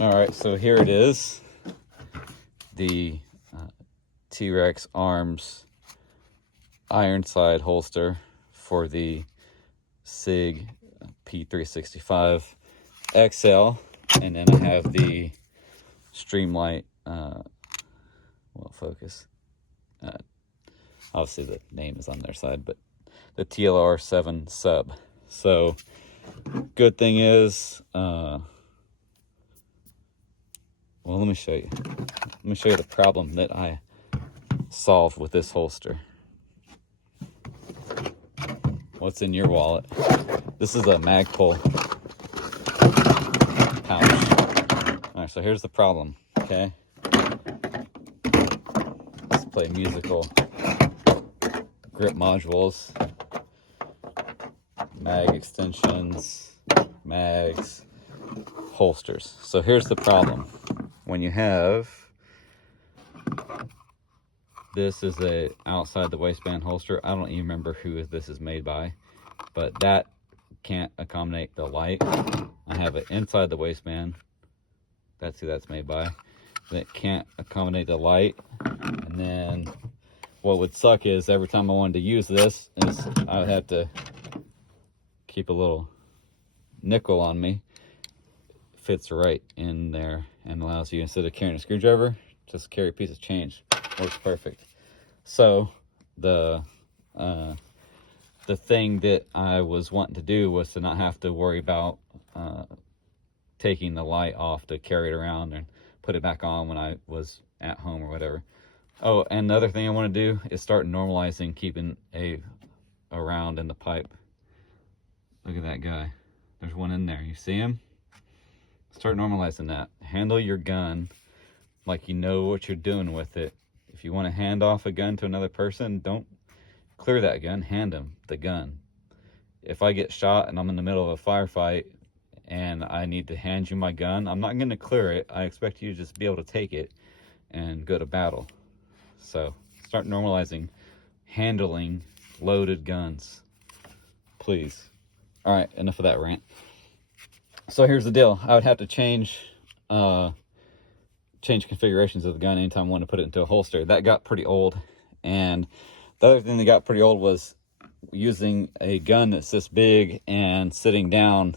All right, so here it is, the T-Rex Arms Ironside holster for the SIG p365xl, and then I have the Streamlight, focus. Obviously the name is on their side, but the TLR7 sub. So good thing is, well, let me show you. Let me show you the problem that I solved with this holster. What's in your wallet? This is a Magpul pouch. All right, so here's the problem, okay? Let's play musical. Grip modules, mag extensions, mags, holsters. So here's the problem. When you have, this is a outside the waistband holster. I don't even remember who this is made by, but that can't accommodate the light. I have it inside the waistband. That's who that's made by. That can't accommodate the light. And then what would suck is every time I wanted to use this, I would have to keep a little nickel on me. Fits right in there and allows you, instead of carrying a screwdriver, just carry a piece of change. Works perfect. So the thing that I was wanting to do was to not have to worry about taking the light off to carry it around and put it back on when I was at home or whatever. Oh, and the other thing I want to do is start normalizing keeping a round in the pipe. Look at that guy. There's one in there. You see him? Start normalizing that. Handle your gun like you know what you're doing with it. If you want to hand off a gun to another person, don't clear that gun. Hand them the gun. If I get shot and I'm in the middle of a firefight and I need to hand you my gun, I'm not going to clear it. I expect you to just be able to take it and go to battle. So start normalizing handling loaded guns, please. All right, enough of that rant. So here's the deal. I would have to change configurations of the gun anytime I want to put it into a holster. That got pretty old. And the other thing that got pretty old was using a gun that's this big and sitting down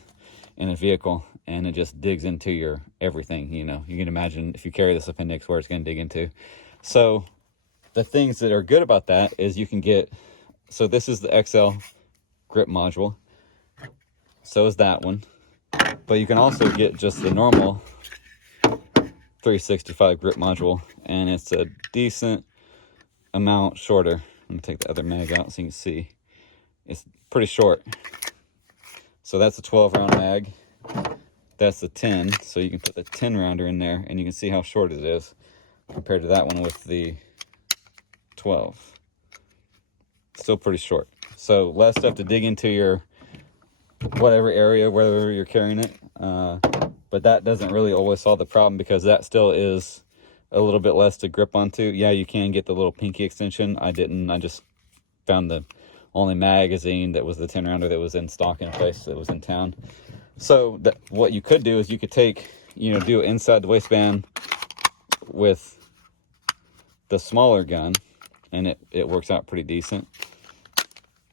in a vehicle, and it just digs into your everything. You know, you can imagine if you carry this appendix where it's going to dig into. So the things that are good about that is you can get, so this is the XL grip module. So is that one. But you can also get just the normal 365 grip module, and it's a decent amount shorter. Let me take the other mag out so you can see. It's pretty short. So that's a 12 round mag. That's the 10. So you can put the 10 rounder in there and you can see how short it is compared to that one with the 12. Still pretty short. So less stuff to dig into your whatever area, wherever you're carrying it. But that doesn't really always solve the problem, because that still is a little bit less to grip onto. Yeah, you can get the little pinky extension. I didn't. I just found the only magazine that was the 10 rounder that was in stock in a place that was in town. So what you could do is you could take, do it inside the waistband with the smaller gun, and it works out pretty decent.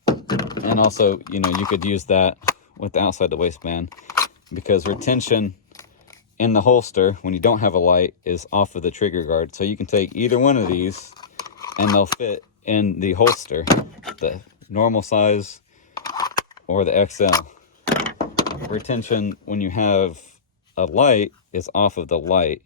And also, you could use that with the outside the waistband, because retention in the holster when you don't have a light is off of the trigger guard. So you can take either one of these and they'll fit in the holster, the normal size or the XL. Retention when you have a light is off of the light,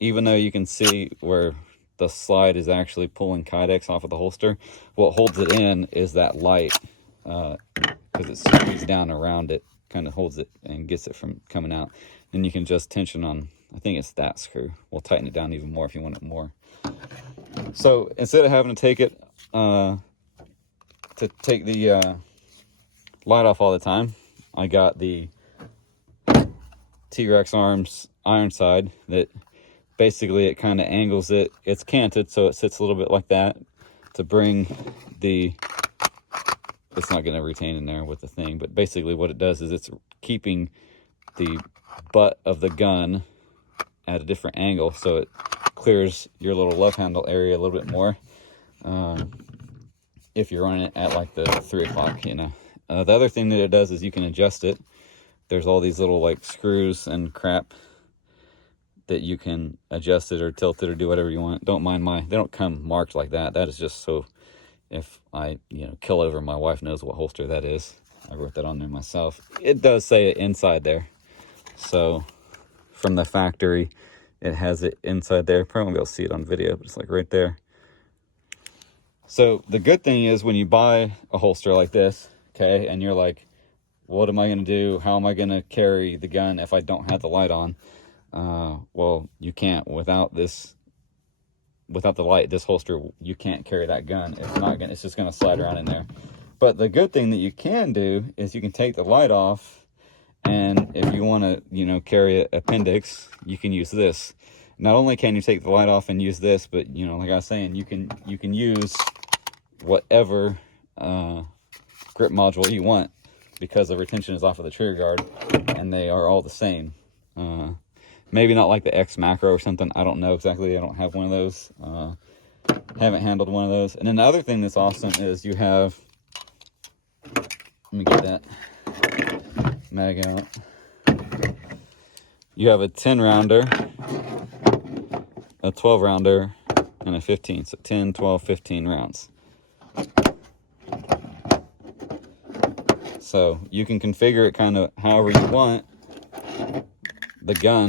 even though you can see where the slide is actually pulling Kydex off of the holster. What holds it in is that light, because it squeezes down around it, kind of holds it and gets it from coming out. Then you can just tension on, I think it's that screw. We'll tighten it down even more if you want it more. So instead of having to take it, to take the light off all the time, I got the T-Rex Arms Ironside that basically it kind of angles it. It's canted, so it sits a little bit like that to bring the, it's not going to retain in there with the thing, but basically what it does is it's keeping the butt of the gun at a different angle, so it clears your little love handle area a little bit more if you're running it at like the 3 o'clock, you know. The other thing that it does is you can adjust it. There's all these little like screws and crap that you can adjust it or tilt it or do whatever you want. Don't mind they don't come marked like that. That is just so if I, you know, kill over, my wife knows what holster that is. I wrote that on there myself. It does say it inside there. So from the factory, it has it inside there. Probably won't be able to see it on video, but it's like right there. So the good thing is when you buy a holster like this, okay, and you're like, what am I going to do? How am I going to carry the gun if I don't have the light on? Well, you can't without this. Without the light, this holster, you can't carry that gun. It's just going to slide around in there. But the good thing that you can do is you can take the light off, and if you want to, you know, carry an appendix, you can use this. Not only can you take the light off and use this, but, you know, like I was saying, you can use whatever grip module you want, because the retention is off of the trigger guard, and they are all the same. Maybe not like the X macro or something. I don't know exactly. I don't have one of those. Haven't handled one of those. And then the other thing that's awesome is you have, let me get that mag out. You have a 10 rounder, a 12 rounder, and a 15. So 10, 12, 15 rounds. So you can configure it kind of however you want. The gun,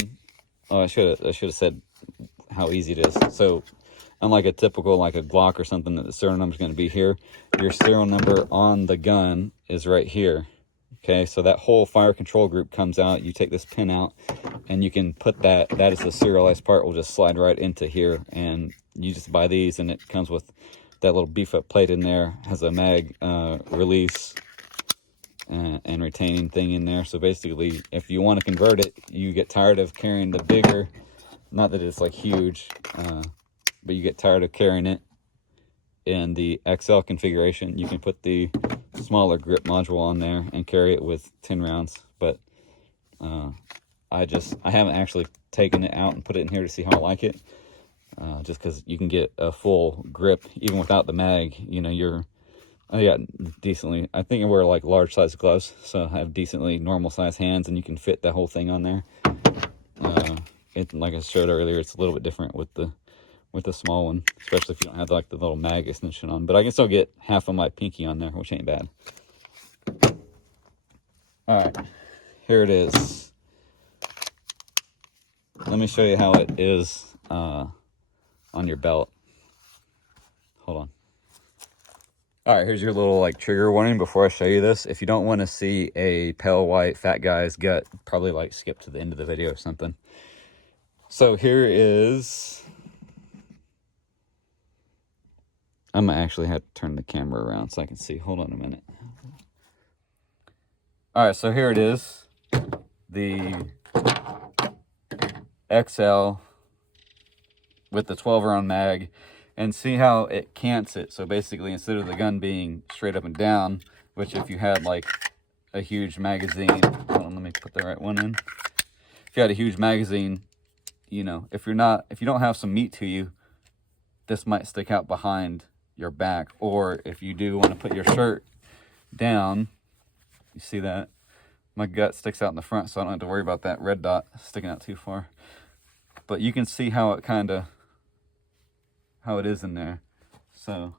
oh, I should have said how easy it is. So unlike a typical, like a Glock or something, that the serial number is going to be here, your serial number on the gun is right here. Okay, so that whole fire control group comes out. You take this pin out, and you can put that is the serialized part, will just slide right into here. And you just buy these, and it comes with that little beef up plate in there, has a mag release and retaining thing in there. So basically, if you want to convert it, you get tired of carrying the bigger, not that it's like huge, but you get tired of carrying it in the XL configuration, you can put the smaller grip module on there and carry it with 10 rounds. But I haven't actually taken it out and put it in here to see how I like it, just because you can get a full grip even without the mag. You know, I got decently, I think I wear like large size gloves, so I have decently normal size hands, and you can fit the whole thing on there. Like I showed earlier, it's a little bit different with the small one, especially if you don't have like the little mag extension on. But I can still get half of my pinky on there, which ain't bad. All right, here it is. Let me show you how it is on your belt. Hold on. All right, here's your little like trigger warning before I show you this. If you don't want to see a pale white fat guy's gut, probably like skip to the end of the video or something. So here is, I'm gonna actually have to turn the camera around so I can see. Hold on a minute. All right, so here it is, the XL with the 12 round mag, and see how it cants it. So basically, instead of the gun being straight up and down, which if you had like a huge magazine, hold on, let me put the right one in. If you had a huge magazine, you know, if you don't have some meat to you, this might stick out behind your back. Or if you do want to put your shirt down, you see that my gut sticks out in the front, so I don't have to worry about that red dot sticking out too far. But you can see how it how it is in there. So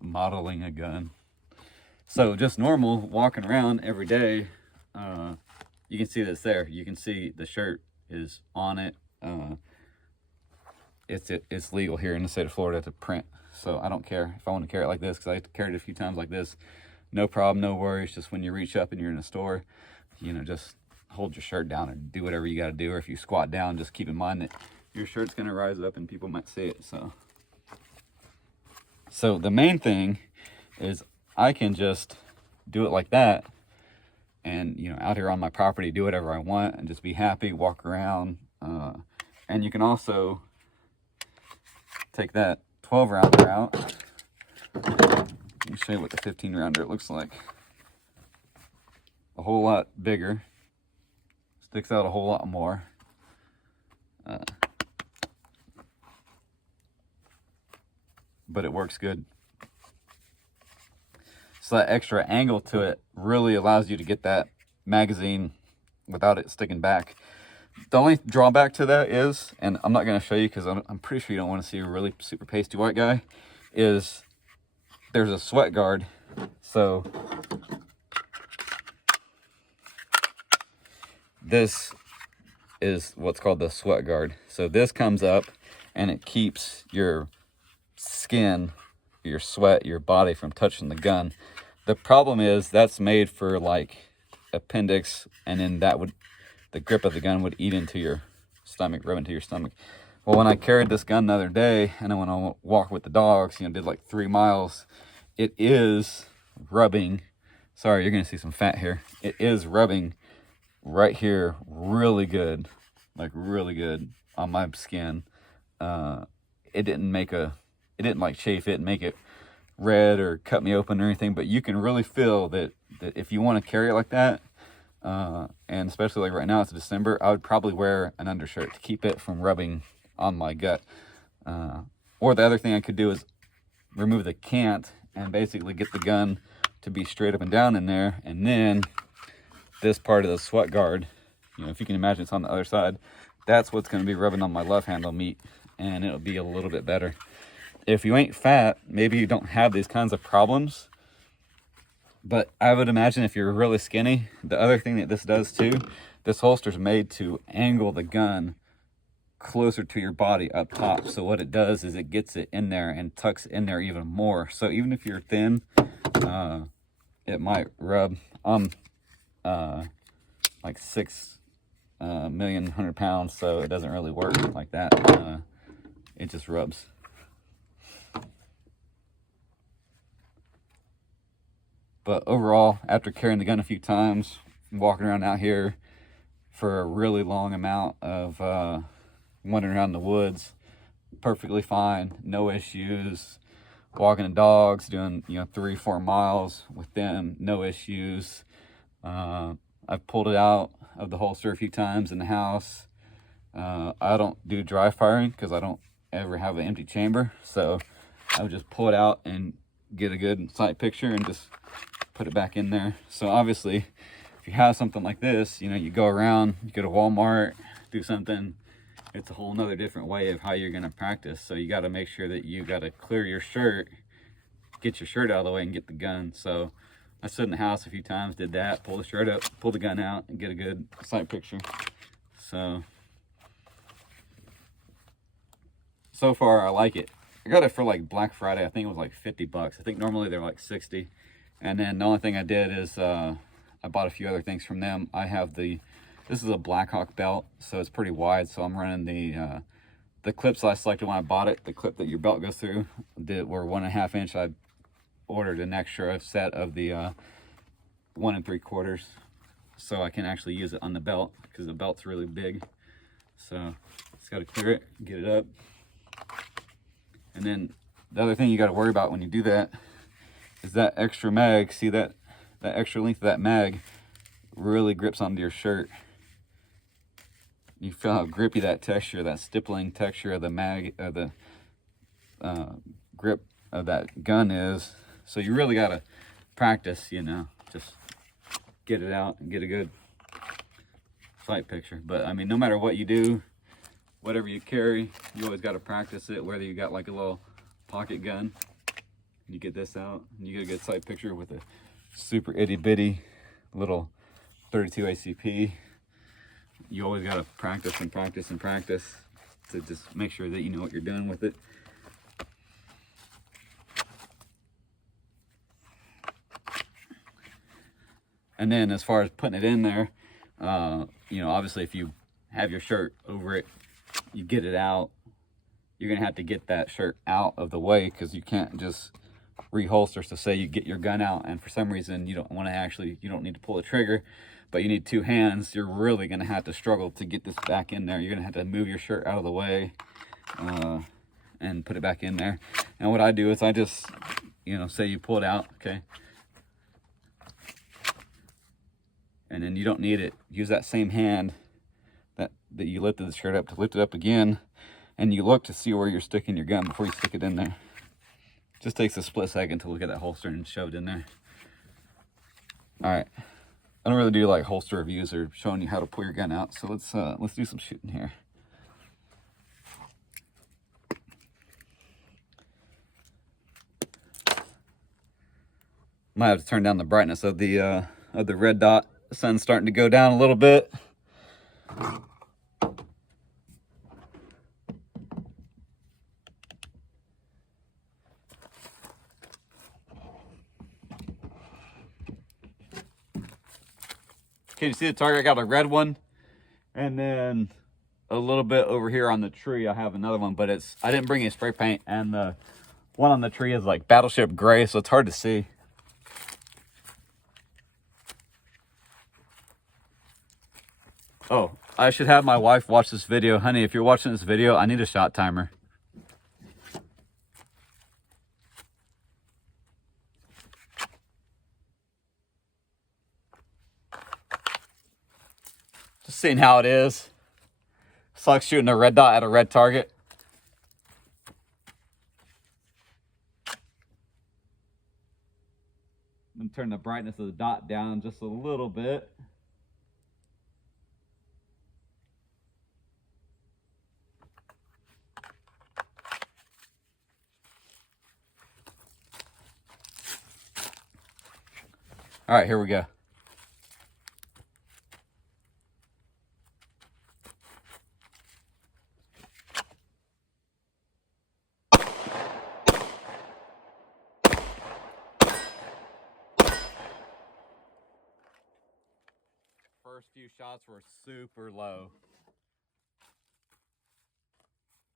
modeling a gun. So just normal walking around every day, you can see that's there. You can see the shirt is on it. It's legal here in the state of Florida to print, so I don't care if I want to carry it like this, because I carried it a few times like this. No problem, no worries. Just when you reach up and you're in a store, you know, just hold your shirt down and do whatever you got to do. Or if you squat down, just keep in mind that your shirt's going to rise up and people might see it. So the main thing is I can just do it like that, and, you know, out here on my property, do whatever I want and just be happy, walk around. And you can also take that 12 rounder out. Let me show you what the 15 rounder looks like. a whole lot bigger, sticks out a whole lot more. But it works good. So that extra angle to it really allows you to get that magazine without it sticking back. The only drawback to that is, and I'm not going to show you because I'm pretty sure you don't want to see a really super pasty white guy, is there's a sweat guard. So this is what's called the sweat guard. So this comes up and it keeps your skin, your sweat, your body from touching the gun. The problem is that's made for like appendix, and then that would, the grip of the gun would eat into your stomach, rub into your stomach. Well, when I carried this gun the other day and then when I walked with the dogs, did like 3 miles, it is rubbing. Sorry, you're gonna see some fat here. It is rubbing right here really good, like really good on my skin. It didn't like chafe it and make it red or cut me open or anything, but you can really feel that if you want to carry it like that, and especially like right now it's December, I would probably wear an undershirt to keep it from rubbing on my gut. Or the other thing I could do is remove the cant and basically get the gun to be straight up and down in there, and then this part of the sweat guard, if you can imagine, it's on the other side. That's what's going to be rubbing on my love handle meat, and it'll be a little bit better. If you ain't fat, maybe you don't have these kinds of problems. But I would imagine if you're really skinny, the other thing that this does too, this holster's made to angle the gun closer to your body up top. So what it does is it gets it in there and tucks in there even more. So even if you're thin, it might rub. I'm like 6,100,000 pounds, so it doesn't really work like that. It just rubs. But overall, after carrying the gun a few times, walking around out here for a really long amount of wandering around the woods, perfectly fine, no issues. Walking the dogs, doing 3-4 miles with them, no issues. I've pulled it out of the holster a few times in the house. I don't do dry firing because I don't ever have an empty chamber, so I would just pull it out and get a good sight picture and just put it back in there. So obviously, if you have something like this, you go around, you go to Walmart, do something, it's a whole nother different way of how you're going to practice. So you got to make sure that you got to clear your shirt, get your shirt out of the way and get the gun. So I stood in the house a few times, did that, pull the shirt up, pull the gun out, and get a good sight picture. So far I like it. I got it for like Black Friday. I think it was like $50. I think normally they're like 60. And then the only thing I did is I bought a few other things from them. I have this is a Blackhawk belt, so it's pretty wide. So I'm running the clips I selected when I bought it. The clip that your belt goes through were 1.5 inch. I ordered an extra set of the 1 3/4, so I can actually use it on the belt because the belt's really big. So just got to clear it, get it up. And then the other thing you got to worry about when you do that is that extra mag. See that extra length of that mag really grips onto your shirt. You feel how grippy that texture, that stippling texture of the mag, of the grip of that gun is. So you really got to practice, just get it out and get a good sight picture. But I mean, no matter what you do, whatever you carry, you always got to practice it. Whether you got like a little pocket gun, you get this out and you get a good sight picture with a super itty bitty little 32 ACP. You always got to practice and practice and practice to just make sure that you know what you're doing with it. And then as far as putting it in there, obviously if you have your shirt over it, you get it out, you're gonna have to get that shirt out of the way because you can't just reholster. So say you get your gun out and for some reason you don't need to pull the trigger, but you need 2 hands, you're really gonna have to struggle to get this back in there. You're gonna have to move your shirt out of the way and put it back in there. And what I do is I just, say you pull it out, okay, and then you don't need it. Use that same hand that you lifted the shirt up to lift it up again, and you look to see where you're sticking your gun before you stick it in there. Just takes a split second to look at that holster and shove it in there. All right, I don't really do like holster reviews or showing you how to pull your gun out, so let's do some shooting here. Might have to turn down the brightness of the red dot. The sun's starting to go down a little bit. Okay, you see the target? I got a red one, and then a little bit over here on the tree I have another one, but I didn't bring any spray paint, and the one on the tree is like battleship gray, so it's hard to see. Oh, I should have my wife watch this video. Honey, if you're watching this video, I need a shot timer. Just seeing how it is. It's like shooting a red dot at a red target. I'm gonna turn the brightness of the dot down just a little bit. All right, here we go. First few shots were super low.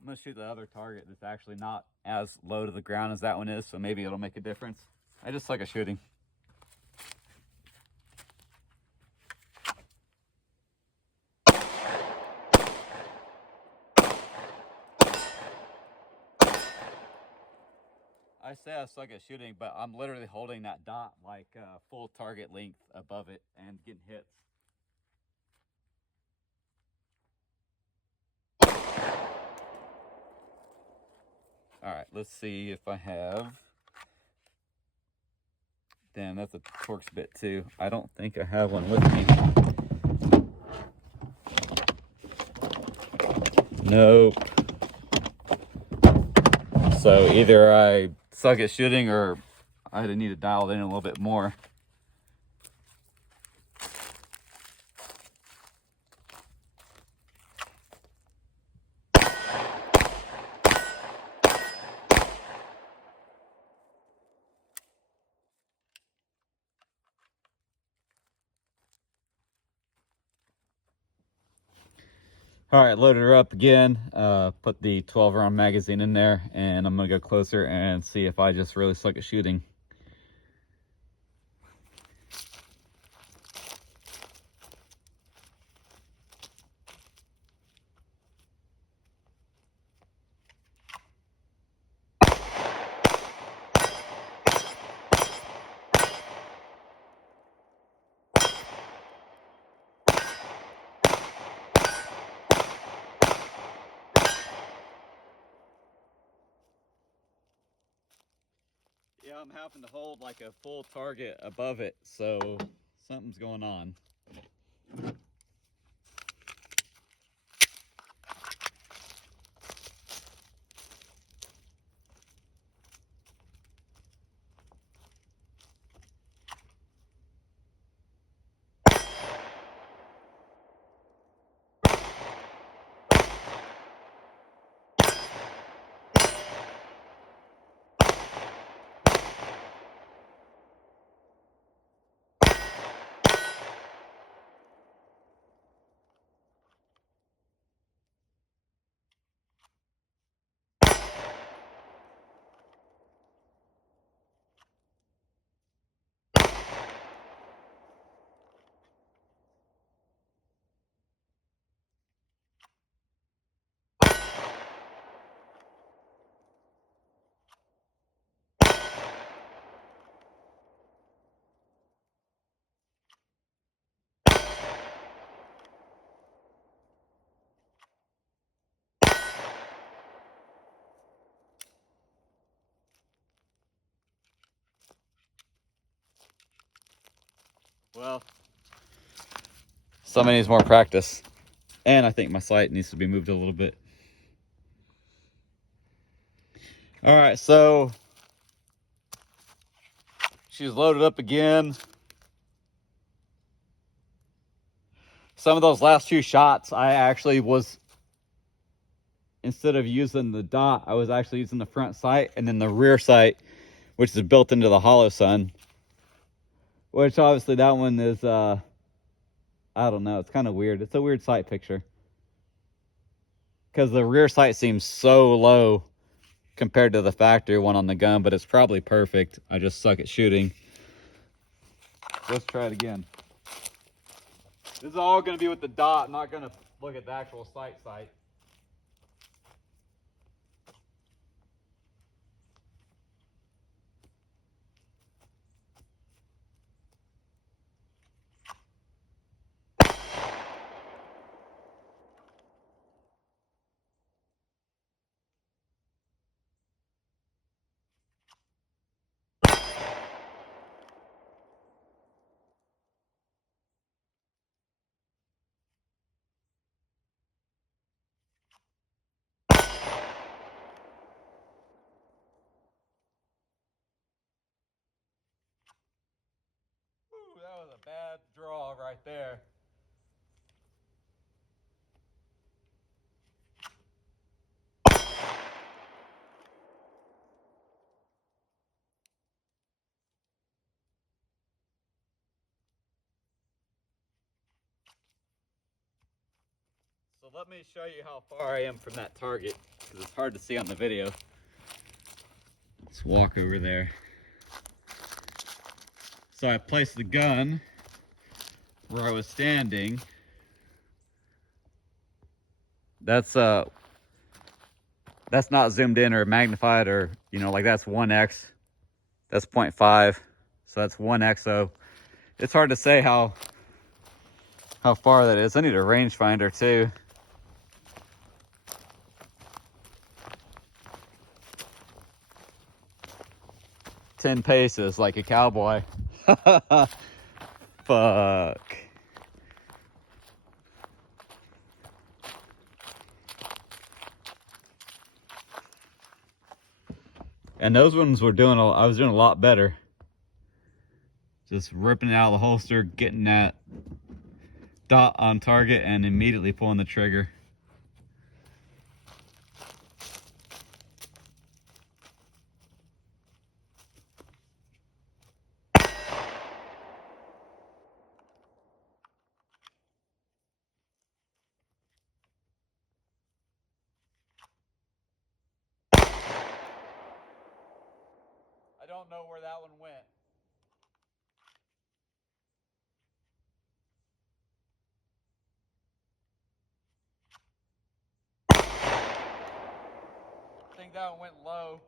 I'm gonna shoot the other target that's actually not as low to the ground as that one is, so maybe it'll make a difference. I just suck at shooting. I say I suck at shooting, but I'm literally holding that dot like full target length above it and getting hits. All right, let's see if I have. Damn, that's a Torx bit too. I don't think I have one with me. Nope. So either I suck at shooting or I need to dial it in a little bit more. All right, loaded her up again, put the 12 round magazine in there, and I'm gonna go closer and see if I just really suck at shooting. Yeah, I'm having to hold like a full target above it, so something's going on. Well, somebody needs more practice. And I think my sight needs to be moved a little bit. All right, so she's loaded up again. Some of those last few shots, I actually was, instead of using the dot, I was actually using the front sight and then the rear sight, which is built into the hollow sun. Which obviously that one is, I don't know, it's kind of weird. It's a weird sight picture. Because the rear sight seems so low compared to the factory one on the gun, but it's probably perfect. I just suck at shooting. Let's try it again. This is all going to be with the dot. I'm not going to look at the actual sight. Ooh, that was a bad draw right there. So let me show you how far I am from that target, because it's hard to see on the video. Let's walk over there. So I placed the gun where I was standing. That's not zoomed in or magnified, or like that's 1x. That's 0.5. So that's 1x. So it's hard to say how far that is. I need a rangefinder too. Ten paces like a cowboy. Fuck. And those ones were doing, I was doing a lot better. Just ripping it out of the holster, getting that dot on target, and immediately pulling the trigger. I don't know where that one went. I think that one went low.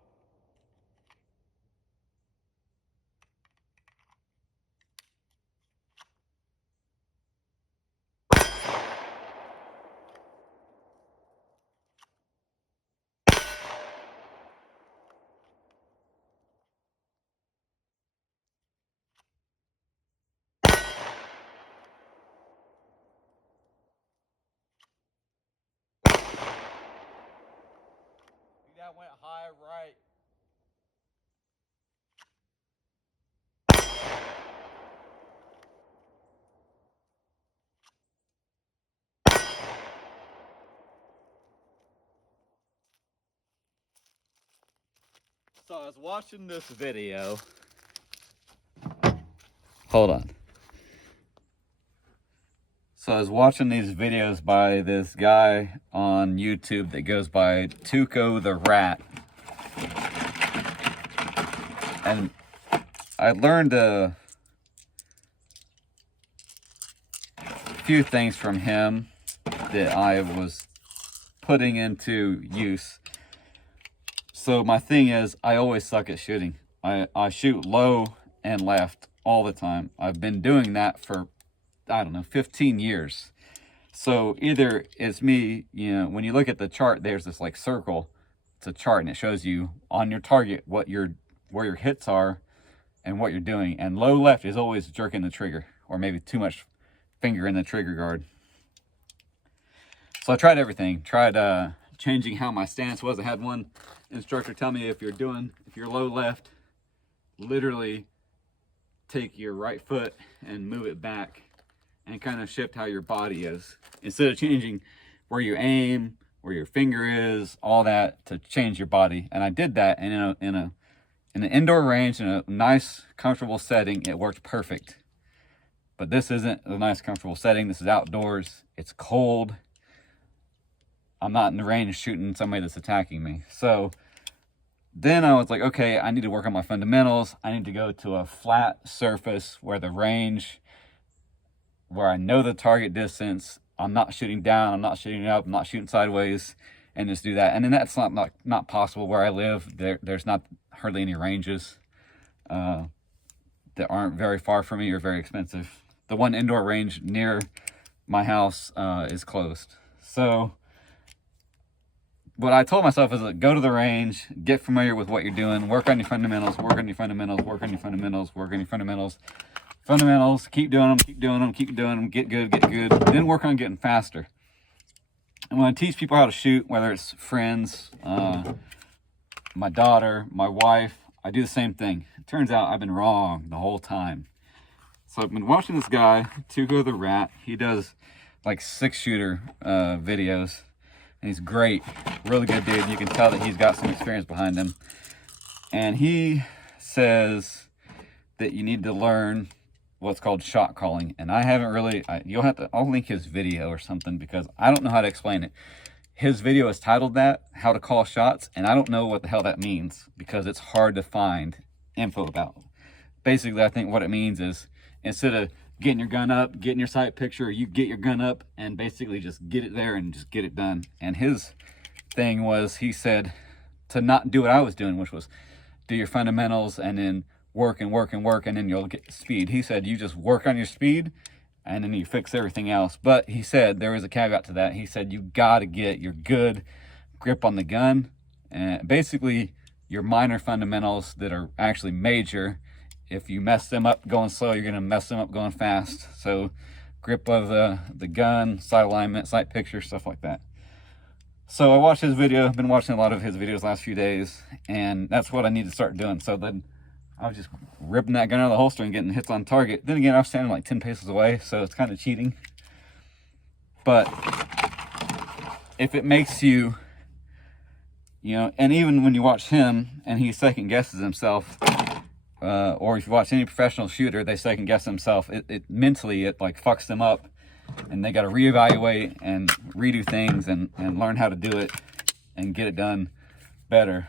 That went high right. So I was watching this video. Hold on. So I was watching these videos by this guy on YouTube that goes by TUCOtheratt. And I learned a few things from him that I was putting into use. So my thing is, I always suck at shooting. I shoot low and left all the time. I've been doing that for, I don't know, 15 years. So either it's me, when you look at the chart, there's this like circle. It's a chart and it shows you on your target where your hits are and what you're doing. And low left is always jerking the trigger. or maybe too much finger in the trigger guard. So I tried everything. Tried changing how my stance was. I had one instructor tell me if you're low left, literally take your right foot and move it back and kind of shift how your body is. Instead of changing where you aim, where your finger is, all that, to change your body. And I did that, and in an indoor range, in a nice, comfortable setting, it worked perfect. But this isn't a nice, comfortable setting. This is outdoors. It's cold. I'm not in the range shooting somebody that's attacking me. So then I was like, okay, I need to work on my fundamentals. I need to go to a flat surface where the range, where I know the target distance, I'm not shooting down, I'm not shooting up, I'm not shooting sideways, and just do that. And then that's not possible where I live. There's not hardly any ranges that aren't very far from me or very expensive. The one indoor range near my house is closed. So what I told myself is like, go to the range, get familiar with what you're doing, work on your fundamentals, work on your fundamentals, work on your fundamentals, work on your fundamentals. Fundamentals, keep doing them, keep doing them, keep doing them, get good, then work on getting faster. And when I teach people how to shoot, whether it's friends, my daughter, my wife, I do the same thing. It turns out I've been wrong the whole time. So I've been watching this guy, TUCOtheratt. He does like 6-shooter videos, and he's great, really good dude. You can tell that he's got some experience behind him. And he says that you need to learn what's called shot calling, and I haven't really, I'll link his video or something, because I don't know how to explain it. His video is titled that, how to call shots, and I don't know what the hell that means, because it's hard to find info about. Basically, I think what it means is, instead of getting your gun up, getting your sight picture, you get your gun up and basically just get it there and just get it done. And his thing was, he said to not do what I was doing, which was do your fundamentals and then work and work and work, and then you'll get speed. He said you just work on your speed and then you fix everything else. But he said there is a caveat to that. He said you got to get your good grip on the gun, and basically your minor fundamentals that are actually major. If you mess them up going slow, you're going to mess them up going fast. So grip of the gun, sight alignment, sight picture, stuff like that. So I watched his video. I've been watching a lot of his videos the last few days, and that's what I need to start doing. So then I was just ripping that gun out of the holster and getting hits on target. Then again, I was standing like 10 paces away, so it's kind of cheating. But if it makes you, and even when you watch him and he second guesses himself, or if you watch any professional shooter, they second guess themselves, it mentally, it like fucks them up, and they got to reevaluate and redo things and learn how to do it and get it done better.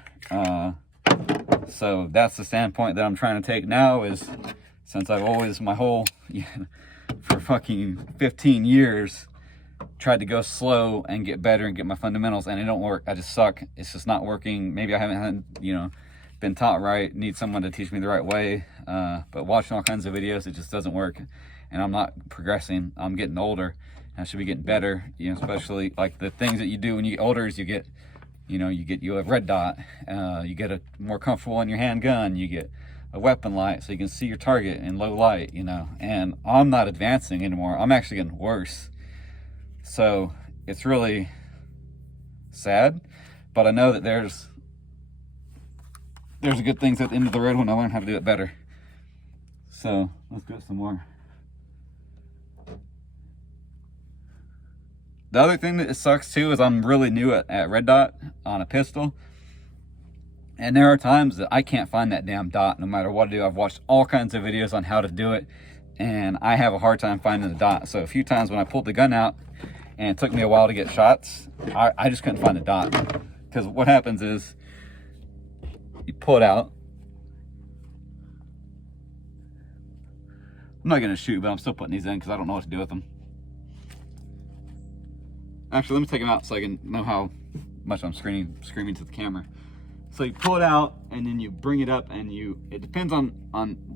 So that's the standpoint that I'm trying to take now, is since I've always, my whole, for fucking 15 years, tried to go slow and get better and get my fundamentals, and it don't work. I just suck. It's just not working. Maybe I haven't had, been taught right, need someone to teach me the right way. But watching all kinds of videos, it just doesn't work. And I'm not progressing. I'm getting older. I should be getting better, especially like the things that you do when you get older is you get, you have red dot, you get a more comfortable in your handgun, you get a weapon light so you can see your target in low light, and I'm not advancing anymore. I'm actually getting worse. So it's really sad, but I know that there's good things at the end of the road when I learn how to do it better. So let's get some more. The other thing that sucks too is I'm really new at red dot on a pistol. And there are times that I can't find that damn dot no matter what I do. I've watched all kinds of videos on how to do it, and I have a hard time finding the dot. So a few times when I pulled the gun out and it took me a while to get shots, I just couldn't find the dot. Because what happens is you pull it out. I'm not gonna shoot, but I'm still putting these in because I don't know what to do with them. Actually, let me take them out so I can know how much I'm screaming to the camera. So you pull it out and then you bring it up, and it depends on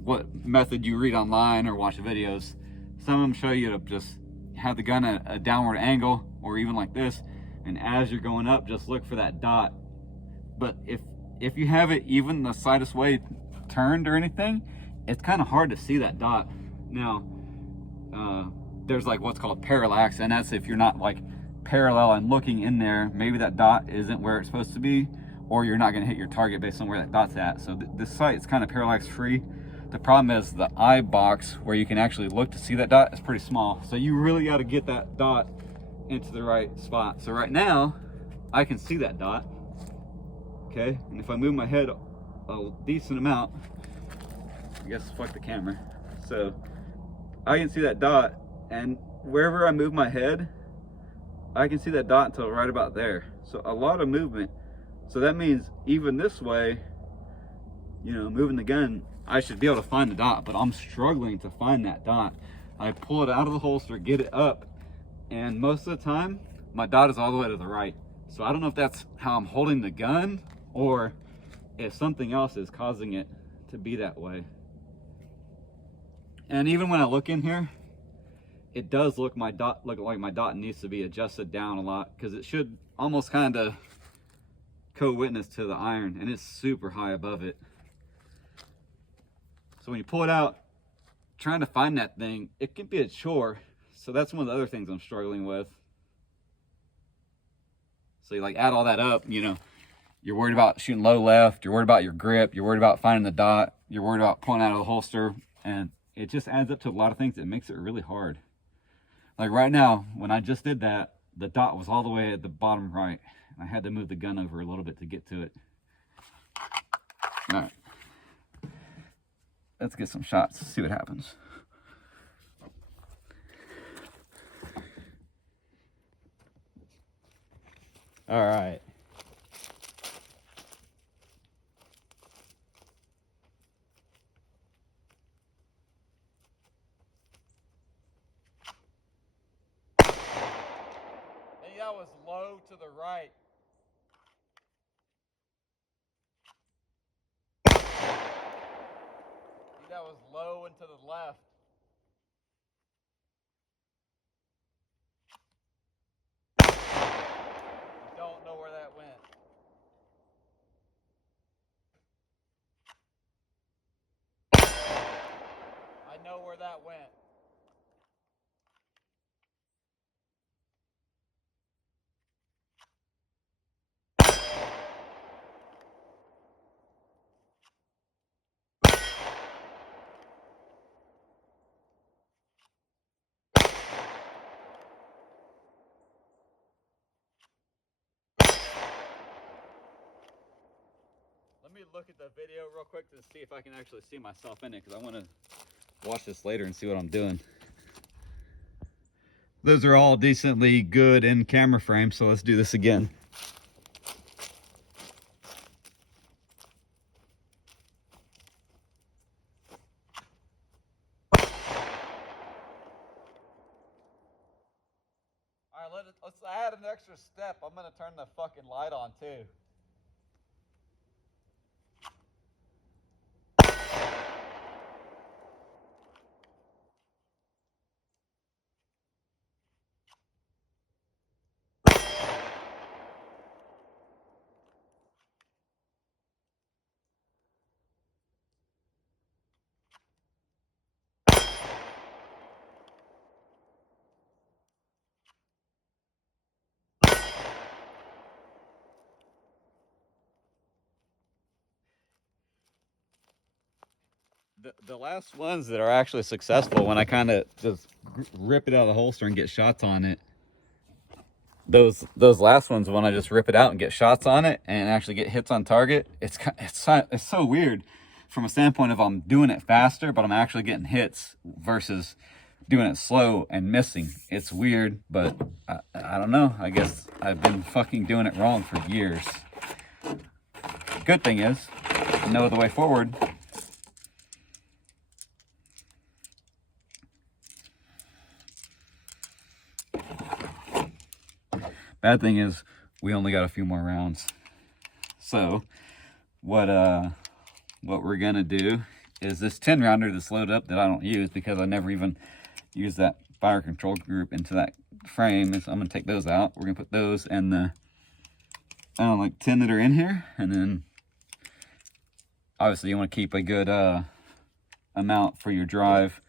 what method you read online or watch videos. Some of them show you to just have the gun at a downward angle, or even like this, and as you're going up, just look for that dot. But if you have it even the slightest way turned or anything, it's kind of hard to see that dot. Now, there's like what's called parallax, and that's if you're not like parallel and looking in there, maybe that dot isn't where it's supposed to be, or you're not going to hit your target based on where that dot's at. So this site is kind of parallax free. The problem is the eye box where you can actually look to see that dot is pretty small, so you really got to get that dot into the right spot. So right now I can see that dot, okay, and if I move my head a decent amount, I guess fuck the camera, so I can see that dot, and wherever I move my head, I can see that dot until right about there. So a lot of movement. So that means even this way, you know, moving the gun, I should be able to find the dot, but I'm struggling to find that dot. I pull it out of the holster, get it up, and most of the time, my dot is all the way to the right. So I don't know if that's how I'm holding the gun, or if something else is causing it to be that way. And even when I look in here, it does look like my dot needs to be adjusted down a lot, because it should almost kind of co-witness to the iron, and it's super high above it. So when you pull it out, trying to find that thing, it can be a chore. So that's one of the other things I'm struggling with. So you like add all that up, you know, you're worried about shooting low left, you're worried about your grip, you're worried about finding the dot, you're worried about pulling out of the holster, and it just adds up to a lot of things that makes it really hard. Like right now, when I just did that, the dot was all the way at the bottom right. I had to move the gun over a little bit to get to it. All right, let's get some shots, see what happens. All right. That was low to the right. That was low and to the left. I don't know where that went. I know where that went. Let me look at the video real quick to see if I can actually see myself in it, because I want to watch this later and see what I'm doing. Those are all decently good in camera frames, so let's do this again. All right, let's add an extra step. I'm gonna turn the fucking light on too. The last ones that are actually successful, when I kind of just rip it out of the holster and get shots on it, those last ones, when I just rip it out and get shots on it and actually get hits on target, it's so weird from a standpoint of I'm doing it faster, but I'm actually getting hits versus doing it slow and missing. It's weird, but I don't know. I guess I've been fucking doing it wrong for years. Good thing is, I know the way forward. Bad thing is, we only got a few more rounds. So, what we're gonna do is this 10 rounder that's loaded up that I don't use because I never even use that fire control group into that frame. So I'm gonna take those out. We're gonna put those in the like 10 that are in here, and then obviously you want to keep a good amount for your drive.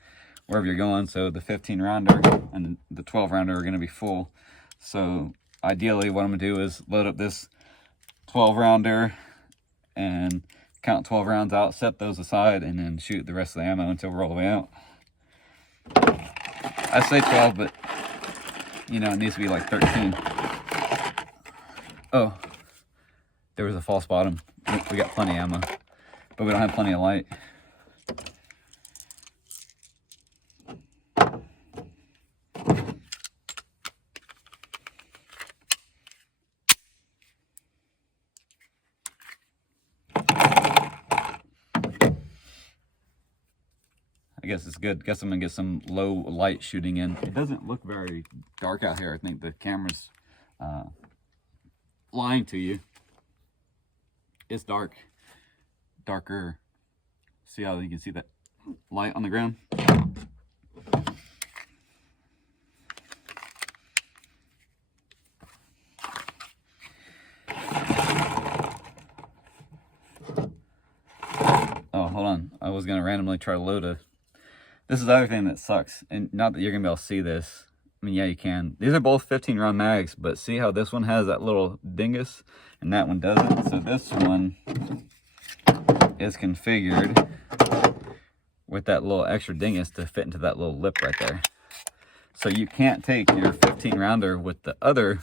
wherever you're going. So the 15 rounder and the 12 rounder are going to be full. So ideally what I'm going to do is load up this 12 rounder and count 12 rounds out, set those aside, and then shoot the rest of the ammo until we're all the way out. I say 12, but you know, it needs to be like 13. Oh, there was a false bottom. We got plenty of ammo, but we don't have plenty of light. I guess it's good. Guess I'm gonna get some low light shooting in. It doesn't look very dark out here. I think the camera's lying to you. It's dark, darker. See how you can see that light on the ground? Oh, hold on. I was gonna randomly try to load a. This is the other thing that sucks, and not that you're gonna be able to see this. I mean, yeah, you can. These are both 15 round mags, but see how this one has that little dingus and that one doesn't? So this one is configured with that little extra dingus to fit into that little lip right there. So you can't take your 15 rounder with the other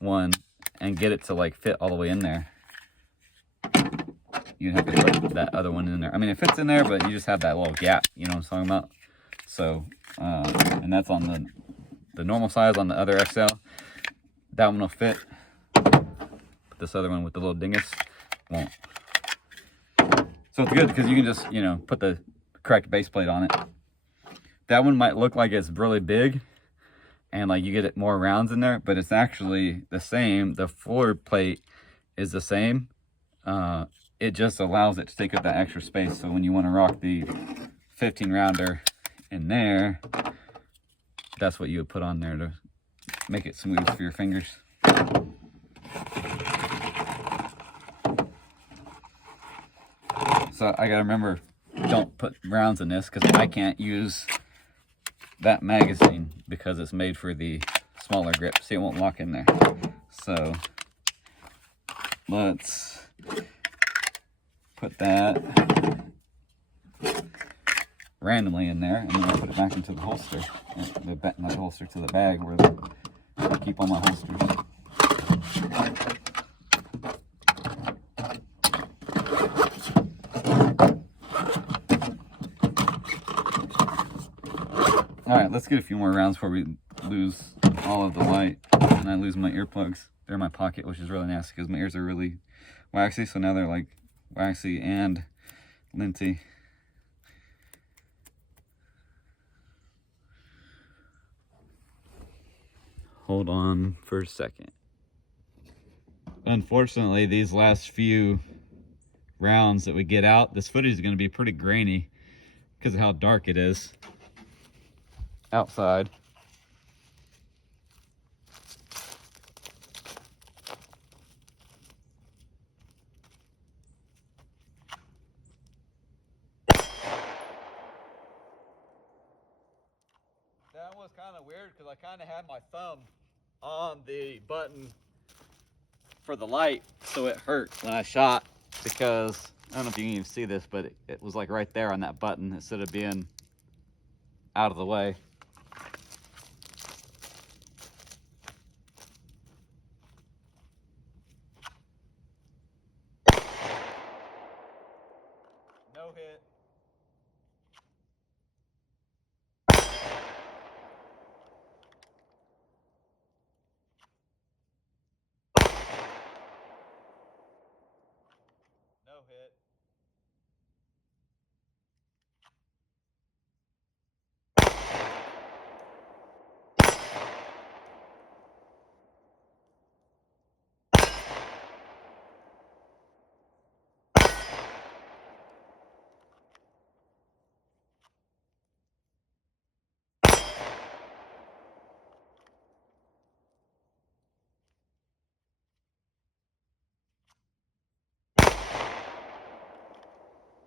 one and get it to like fit all the way in there. You have to put that other one in there. I mean, it fits in there, but you just have that little gap, you know what I'm talking about? So, and that's on the normal size on the other XL. That one will fit. But this other one with the little dingus won't. So it's good because you can just, you know, put the correct base plate on it. That one might look like it's really big and like you get it more rounds in there, but it's actually the same. The floor plate is the same. It just allows it to take up that extra space. So when you want to rock the 15 rounder in there, that's what you would put on there to make it smooth for your fingers. So I gotta remember, don't put rounds in this because I can't use that magazine because it's made for the smaller grip. See, it won't lock in there. So let's put that randomly in there, and then I'll put it back into the holster, not the holster, to the bag where I keep all my holsters. All right, let's get a few more rounds before we lose all of the light and I lose my earplugs. They're in my pocket, which is really nasty because my ears are really waxy, so now they're like waxy and linty. Hold on for a second. Unfortunately, these last few rounds that we get out, this footage is going to be pretty grainy because of how dark it is outside. That was kind of weird because I kind of had my thumb on the button for the light, so it hurt when I shot because I don't know if you can even see this, but it was like right there on that button instead of being out of the way. No hit. No hit.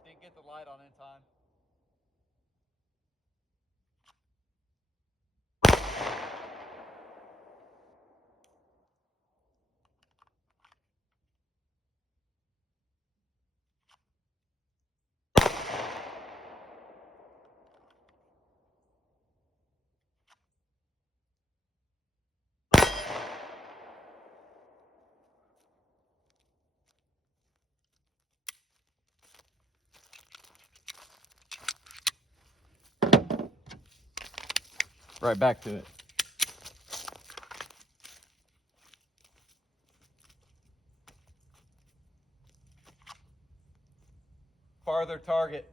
Didn't get the light on in time. right back to it. Farther target.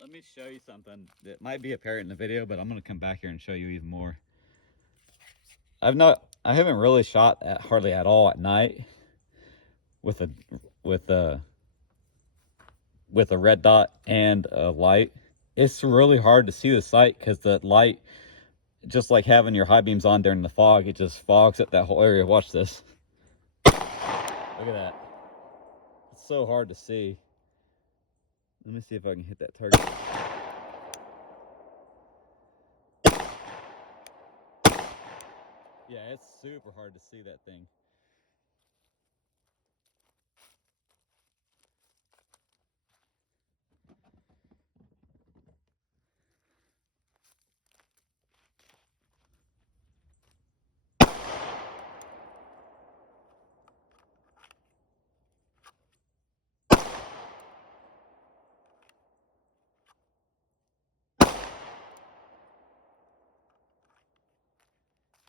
Let me show you something that might be apparent in the video, but I'm going to come back here and show you even more. I haven't really shot hardly at all at night with a red dot and a light. It's really hard to see the sight because the light, just like having your high beams on during the fog, it just fogs up that whole area. Watch this. Look at that. It's so hard to see. Let me see if I can hit that target. Yeah, it's super hard to see that thing.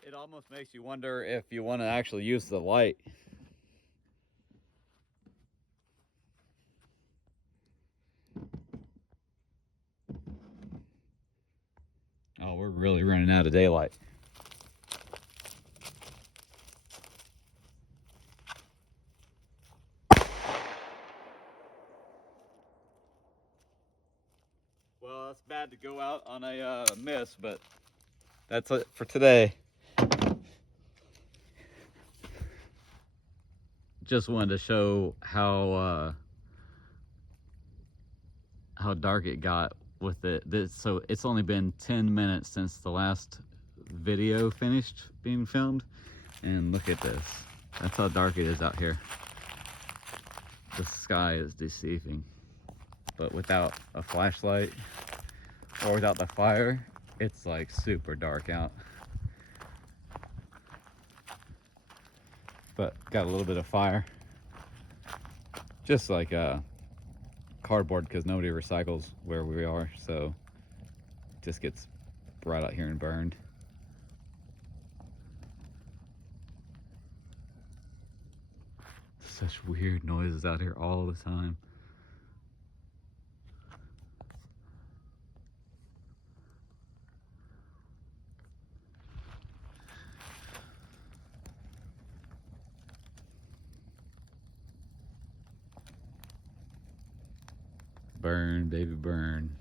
It almost makes you wonder if you want to actually use the light. Oh, we're really running out of daylight. Well, it's bad to go out on a miss, but that's it for today. Just wanted to show how dark it got with it. So it's only been 10 minutes since the last video finished being filmed, and look at this. That's how dark it is out here. The sky is deceiving, but without a flashlight or without the fire, it's like super dark out. But got a little bit of fire, just like cardboard, because nobody recycles where we are, so it just gets brought out here and burned. Such weird noises out here all the time. Burn, baby, burn.